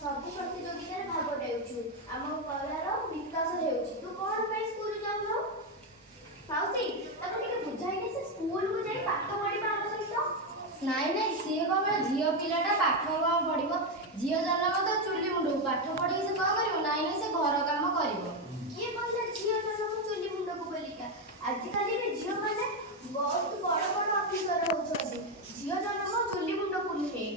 ସବୁ ପ୍ରତିଯୋଗିତାରେ ଭାଗ ନେଉଛୁ। ଆମ କଳାର ବିକାଶ ହେଉଛି। ତୁ କ'ଣ ପାଇଁ ସ୍କୁଲ ଯାଉନୁ? ମାଉସୀ, ତାକୁ ଟିକେ ବୁଝାଇନି ସେ ସ୍କୁଲକୁ ଯାଇ ପାଠ ପଢିବା ଆମ ସହିତ। ନାଇଁ ନାଇଁ, ସିଏ କ'ଣ ଝିଅ ପିଲାଟା ପାଠ କ'ଣ ପଢିବ? ଝିଅ ଜନ୍ମ ତ ଚୁଲି ମୁଣ୍ଡକୁ, ପାଠ ପଢିକି ସେ କ'ଣ କରିବ? ନାଇଁ ନାଇଁ, ସେ ଘର କାମ କରିବ। କିଏ କହିଲା ଝିଅ ଜନ୍ମ ଚୁଲି ମୁଣ୍ଡକୁ ବୋଲିକା? ଆଜିକାଲି ବି ଝିଅମାନେ ବହୁତ ବଡ଼ ବଡ଼ ଅଫିସର ହେଉଛନ୍ତି। ଝିଅ ଜନ୍ମ ଚୁଲି ମୁଣ୍ଡକୁ ନୁହେଁ।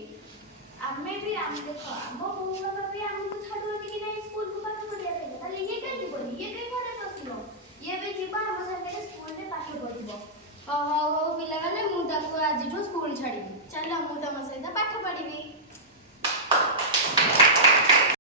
ଆମେ ବି ଦେଖ, ଆମ ବୋଉ ବାପା ବି ଆମକୁ ଛାଡୁଛନ୍ତି କି ନାହିଁ ସ୍କୁଲକୁ ପାଠ ପଢିବା ପାଇଁ? ତାହେଲେ ଇଏ କାହିଁ ଯିବନି? ଇଏ କାହିଁ ଘରେ ବସିବ? ଇଏ ବି ଯିବ ଆମ ସାଙ୍ଗରେ ସ୍କୁଲରେ ପାଠ ପଢିବ। ହଉ ହଉ ପିଲାମାନେ, ମୁଁ ତାକୁ ଆଜିଠୁ ସ୍କୁଲ ଛାଡ଼ିବି। ଚାଲ, ମୁଁ ତମ ସହିତ ପାଠ ପଢିବି।